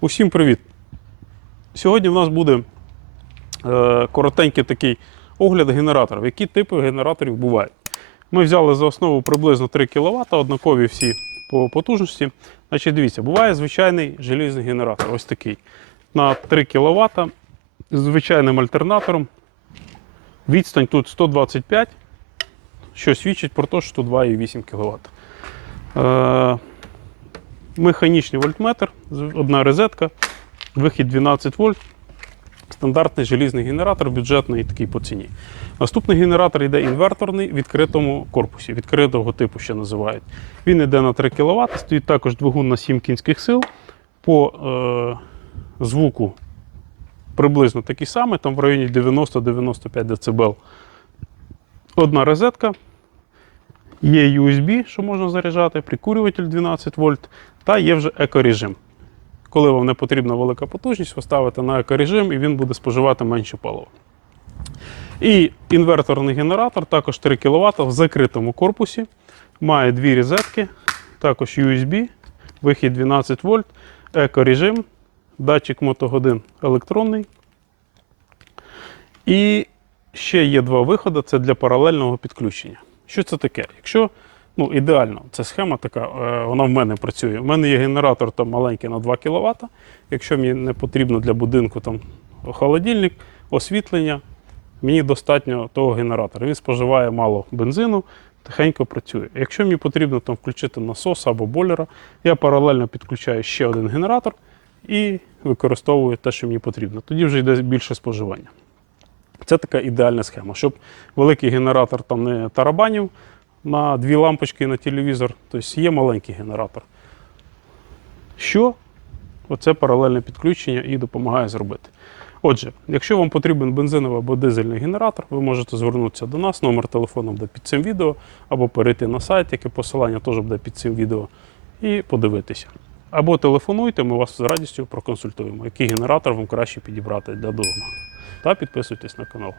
Усім привіт! Сьогодні в нас буде е, коротенький такий огляд генераторів. Які типи генераторів бувають? Ми взяли за основу приблизно 3 кВт, однакові всі по потужності. Значить, дивіться, буває звичайний желізний генератор, ось такий. На 3 кВт з звичайним альтернатором. Відстань тут 125, що свідчить про те, що тут 2,8 кВт. Механічний вольтметр, одна розетка, вихід 12 вольт. Стандартний желізний генератор, бюджетний такий по ціні. Наступний генератор йде інверторний в відкритому корпусі, відкритого типу ще називають. Він йде на 3 кВт, стоїть також двигун на 7 кінських сил. По е, звуку приблизно такий самий, там в районі 90-95 дБ. Одна розетка, Є USB, що можна заряджати, прикурюватель 12 вольт, та є вже екорежим. Коли вам не потрібна велика потужність, ви ставите на екорежим і він буде споживати менше палива. І інверторний генератор, також 3 кВт в закритому корпусі. Має дві розетки, також USB, вихід 12 вольт, екорежим, датчик мотогодин електронний. І ще є два виходи це для паралельного підключення. Що це таке? Якщо ну, ідеально, це схема така, е, вона в мене працює. У мене є генератор там маленький на 2 кВт. Якщо мені не потрібно для будинку там холодильник, освітлення, мені достатньо того генератора. Він споживає мало бензину, тихенько працює. Якщо мені потрібно там включити насос або бойлера, я паралельно підключаю ще один генератор і використовую те, що мені потрібно. Тоді вже йде більше споживання. Це така ідеальна схема, щоб великий генератор там не тарабанів на дві лампочки на телевізор. Тобто є маленький генератор. Що оце паралельне підключення і допомагає зробити. Отже, якщо вам потрібен бензиновий або дизельний генератор, ви можете звернутися до нас, номер телефону буде під цим відео, або перейти на сайт, яке посилання теж буде під цим відео, і подивитися. Або телефонуйте, ми вас з радістю проконсультуємо, який генератор вам краще підібрати для дому. Та підписуйтесь на канал.